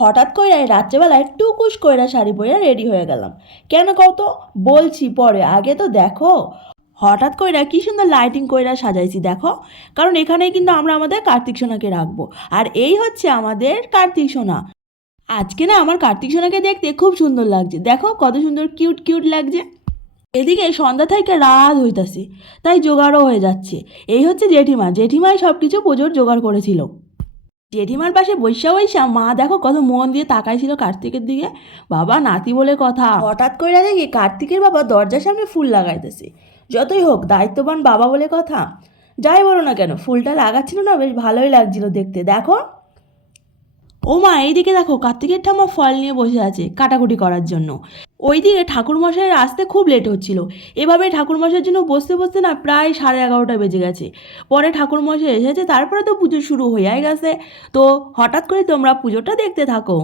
হঠাৎ করে রাত্রেবেলায় টুকুস কইরা শাড়ি পরে রেডি হয়ে গেলাম। কেন কও তো? বলছি পরে, আগে তো দেখো। হঠাৎ কইরা কি সুন্দর লাইটিং কইরা সাজাইছি দেখো। কারণ এখানেই কিন্তু আমরা আমাদের কার্তিক সোনাকে রাখবো। আর এই হচ্ছে আমাদের কার্তিক সোনা। আজকে না আমার কার্তিক সোনাকে দেখতে খুব সুন্দর লাগছে, দেখো কত সুন্দর কিউট কিউট লাগছে। এদিকে সন্ধ্যা থেকে রাত হইতাছে, তাই জোগাড়ও হয়ে যাচ্ছে। এই হচ্ছে জেঠিমা, জেঠিমাই সব কিছু পুজোর জোগাড় করেছিল। জেঠিমার পাশে বৈশা বৈশা মা দেখো কত মন দিয়ে তাকাইছিল কার্তিকের দিকে। বাবা নাতি বলে কথা, হঠাৎ কইরা দেখি কার্তিকের বাবা দরজার সামনে ফুল লাগাইতেছে। যতই হোক দায়িত্ববান বাবা বলে কথা, যাই বলো না কেন ফুলটা লাগাচ্ছিল না, বেশ ভালোই লাগছিল দেখতে। দেখো ও মা, এইদিকে দেখো কার্তিকের ঠাম্মা ফল নিয়ে বসে আছে কাটাকুটি করার জন্য। ওইদিকে ঠাকুরমশাইয়ের আসতে খুব লেট হচ্ছিল। এভাবে ঠাকুরমশাইয়ের জন্য বসতে বসতে না প্রায় 11:30 বেজে গেছে। পরে ঠাকুরমশাই এসেছে, তারপরে তো পুজো শুরু হয়ে গেছে। তো হঠাৎ করে তোমরা পুজোটা দেখতে থাকো।